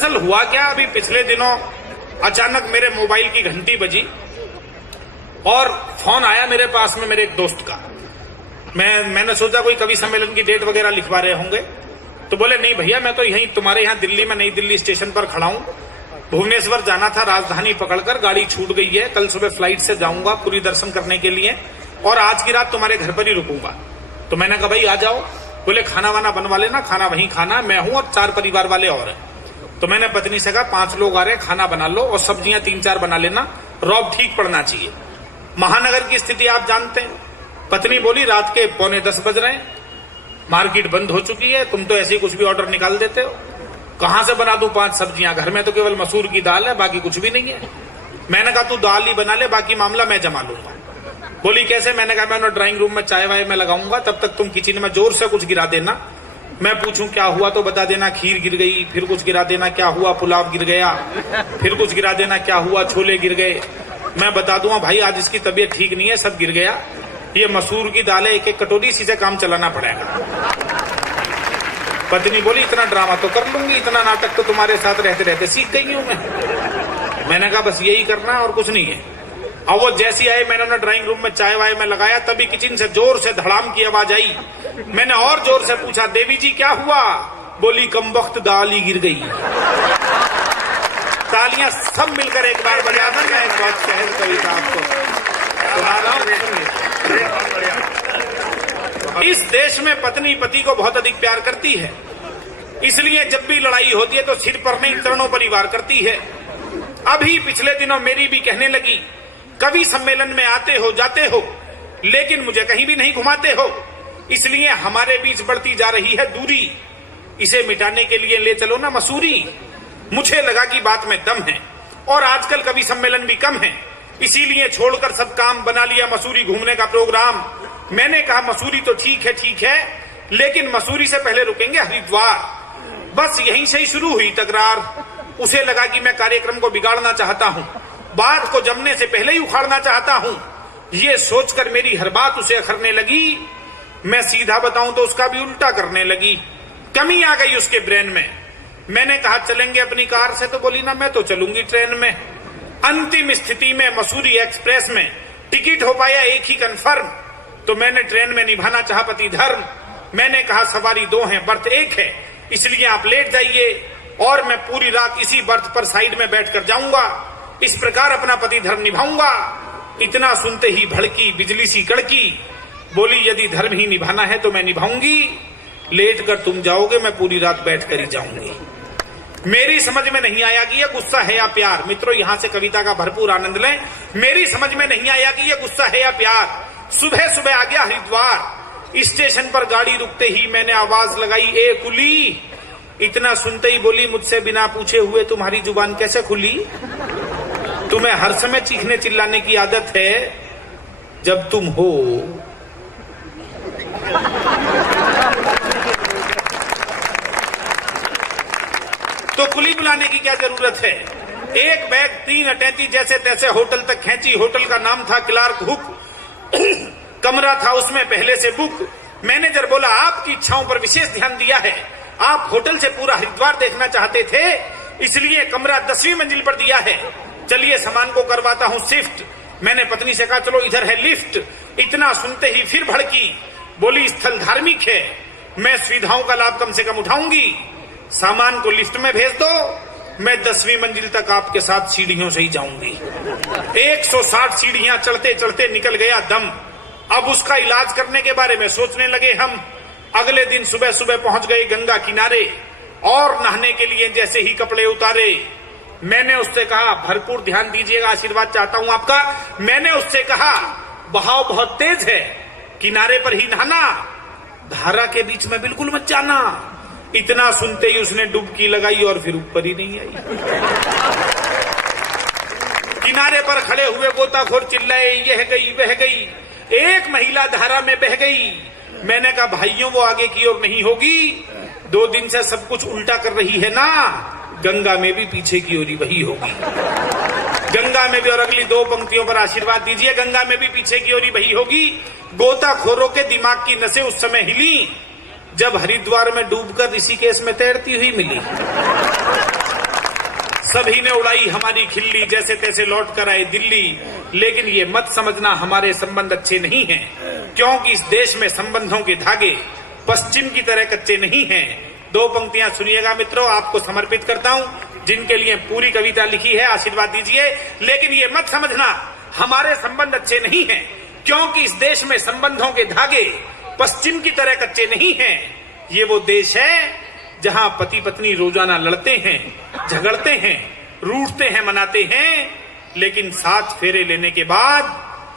दरअसल हुआ क्या, अभी पिछले दिनों अचानक मेरे मोबाइल की घंटी बजी और फोन आया मेरे पास में मेरे एक दोस्त का। मैंने सोचा कोई कवि सम्मेलन की डेट वगैरह लिखवा रहे होंगे, तो बोले नहीं भैया मैं तो यहीं तुम्हारे यहाँ दिल्ली में नई दिल्ली स्टेशन पर खड़ा हूँ, भुवनेश्वर जाना था, राजधानी पकड़कर गाड़ी छूट गई है, कल सुबह फ्लाइट से जाऊंगा पूरी दर्शन करने के लिए और आज की रात तुम्हारे घर पर ही रुकूंगा। तो मैंने कहा भाई आ जाओ। बोले खाना वाना बनवा लेना, खाना वहीं खाना, मैं हूं और 4 परिवार वाले और हैं। तो मैंने पत्नी से कहा 5 लोग आ रहे हैं, खाना बना लो और सब्जियां 3-4 बना लेना, रौब ठीक पड़ना चाहिए। महानगर की स्थिति आप जानते हैं। पत्नी बोली रात के 9:45 बज रहे हैं, मार्केट बंद हो चुकी है, तुम तो ऐसे ही कुछ भी ऑर्डर निकाल देते हो, कहां से बना दूं 5 सब्जियां, घर में तो केवल मसूर की दाल है, बाकी कुछ भी नहीं है। मैंने कहा तू दाल ही बना ले, बाकी मामला मैं जमा लूंगा। बोली कैसे? मैंने कहा मैं ड्राइंग रूम में चाय वाय में लगाऊंगा, तब तक तुम किचन में जोर से कुछ गिरा देना, मैं पूछूं क्या हुआ तो बता देना, खीर गिर गई, फिर कुछ गिरा देना क्या हुआ, पुलाव गिर गया, फिर कुछ गिरा देना क्या हुआ, छोले गिर गए। मैं बता दूंगा भाई आज इसकी तबीयत ठीक नहीं है, सब गिर गया, ये मसूर की दाल है, एक एक कटोरी इसी से काम चलाना पड़ेगा। पत्नी बोली इतना ड्रामा तो कर लूंगी, इतना नाटक तो तुम्हारे साथ रहते रहते सीख गई हूं मैं। मैंने कहा बस यही करना है और कुछ नहीं है। अब वो जैसी आए मैंने ना ड्राइंग रूम में चाय वाय में लगाया, तभी किचन से जोर से धड़ाम की आवाज आई। मैंने और जोर से पूछा देवी जी क्या हुआ? बोली कम वक्त दाल ही गिर गई। तालियां सब मिलकर एक बार बजा दें। मैं एक बात कह कविता आपको सुना रहा हूं। इस देश में पत्नी पति को बहुत अधिक प्यार करती है, इसलिए जब भी लड़ाई होती है तो सिर पर नहीं चरणों पर ही वार करती है। अभी पिछले दिनों मेरी भी कहने लगी कवि सम्मेलन में आते हो जाते हो लेकिन मुझे कहीं भी नहीं घुमाते हो, इसलिए हमारे बीच बढ़ती जा रही है दूरी, इसे मिटाने के लिए ले चलो ना मसूरी। मुझे लगा कि बात में दम है और आजकल कवि सम्मेलन भी कम है, इसीलिए छोड़कर सब काम बना लिया मसूरी घूमने का प्रोग्राम। मैंने कहा मसूरी तो ठीक है, लेकिन मसूरी से पहले रुकेंगे हरिद्वार। बस यहीं से ही शुरू हुई तकरार। उसे लगा कि मैं कार्यक्रम को बिगाड़ना चाहता हूं, बात को जमने से पहले ही उखाड़ना चाहता हूं। ये सोचकर मेरी हर बात उसे अखरने लगी। मैं सीधा बताऊं तो उसका भी उल्टा करने लगी। कमी आ गई उसके ब्रेन में। मैंने कहा चलेंगे अपनी कार से, तो बोली ना मैं तो चलूंगी ट्रेन में। अंतिम स्थिति में मसूरी एक्सप्रेस में टिकट हो पाया एक ही कंफर्म, तो मैंने ट्रेन में निभाना चाहा पति धर्म। मैंने कहा सवारी 2 है, बर्थ 1 है, इसलिए आप लेट जाइए और मैं पूरी रात इसी बर्थ पर साइड में बैठकर जाऊंगा, इस प्रकार अपना पति धर्म निभाऊंगा। इतना सुनते ही भड़की बिजली सी कड़की। बोली यदि धर्म ही निभाना है तो मैं निभाऊंगी, लेट कर तुम जाओगे, मैं पूरी रात बैठ कर ही जाऊंगी। मेरी समझ में नहीं आया कि यह गुस्सा है या प्यार। मित्रों यहां से कविता का भरपूर आनंद लें। मेरी समझ में नहीं आया कि यह गुस्सा है या प्यार। सुबह सुबह आ गया हरिद्वार। स्टेशन पर गाड़ी रुकते ही मैंने आवाज लगाई ए कुली। इतना सुनते ही बोली मुझसे बिना पूछे हुए तुम्हारी जुबान कैसे खुली? तुम्हें हर समय चीखने चिल्लाने की आदत है जब तुम हो। तो कुली बुलाने की क्या जरूरत है? एक बैग 3 अटैची जैसे तैसे होटल तक खींची। होटल का नाम था क्लार्क हुक। कमरा था उसमें पहले से बुक। मैनेजर बोला आपकी इच्छाओं पर विशेष ध्यान दिया है, आप होटल से पूरा हरिद्वार देखना चाहते थे, इसलिए कमरा 10वीं मंजिल पर दिया है, चलिए सामान को करवाता हूं शिफ्ट। मैंने पत्नी से कहा चलो इधर है लिफ्ट। इतना सुनते ही फिर भड़की, बोली स्थल धार्मिक है, मैं सुविधाओं का लाभ कम से कम उठाऊंगी, सामान को लिफ्ट में भेज दो, मैं 10वीं मंजिल तक आपके साथ सीढ़ियों से ही जाऊंगी। 160 सीढ़ियां चढ़ते चढ़ते निकल गया दम। अब उसका इलाज करने के बारे में सोचने लगे हम। अगले दिन सुबह सुबह पहुंच गए गंगा किनारे और नहाने के लिए जैसे ही कपड़े उतारे, मैंने उससे कहा भरपूर ध्यान दीजिएगा, आशीर्वाद चाहता हूं आपका। मैंने उससे कहा बहाव बहुत तेज है, किनारे पर ही नहाना, धारा के बीच में बिल्कुल मत जाना। इतना सुनते ही उसने डुबकी लगाई और फिर ऊपर ही नहीं आई। किनारे पर खड़े हुए गोताखोर चिल्लाए यह गई वह गई, एक महिला धारा में बह गई। मैंने कहा भाइयों वो आगे की ओर नहीं होगी, 2 दिन से सब कुछ उल्टा कर रही है ना, गंगा में भी पीछे की ओर ही वही होगी। गंगा में भी, और अगली 2 पंक्तियों पर आशीर्वाद दीजिए, गंगा में भी पीछे की ओर ही वही होगी। गोताखोरों के दिमाग की नसें उस समय हिली जब हरिद्वार में डूबकर ऋषिकेश में तैरती हुई मिली। सभी ने उड़ाई हमारी खिल्ली, जैसे तैसे लौट कर आए दिल्ली। लेकिन ये मत समझना हमारे संबंध अच्छे नहीं हैं, क्योंकि इस देश में संबंधों के धागे पश्चिम की तरह कच्चे नहीं हैं। 2 पंक्तियां सुनिएगा मित्रों, आपको समर्पित करता हूं, जिनके लिए पूरी कविता लिखी है, आशीर्वाद दीजिए। लेकिन ये मत समझना हमारे संबंध अच्छे नहीं हैं, क्योंकि इस देश में संबंधों के धागे पश्चिम की तरह कच्चे नहीं हैं। ये वो देश है जहां पति पत्नी रोजाना लड़ते हैं, झगड़ते हैं, रूठते हैं, मनाते हैं, लेकिन 7 फेरे लेने के बाद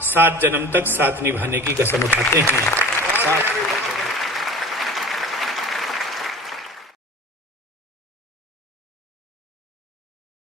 7 जन्म तक साथ निभाने की कसम उठाते हैं।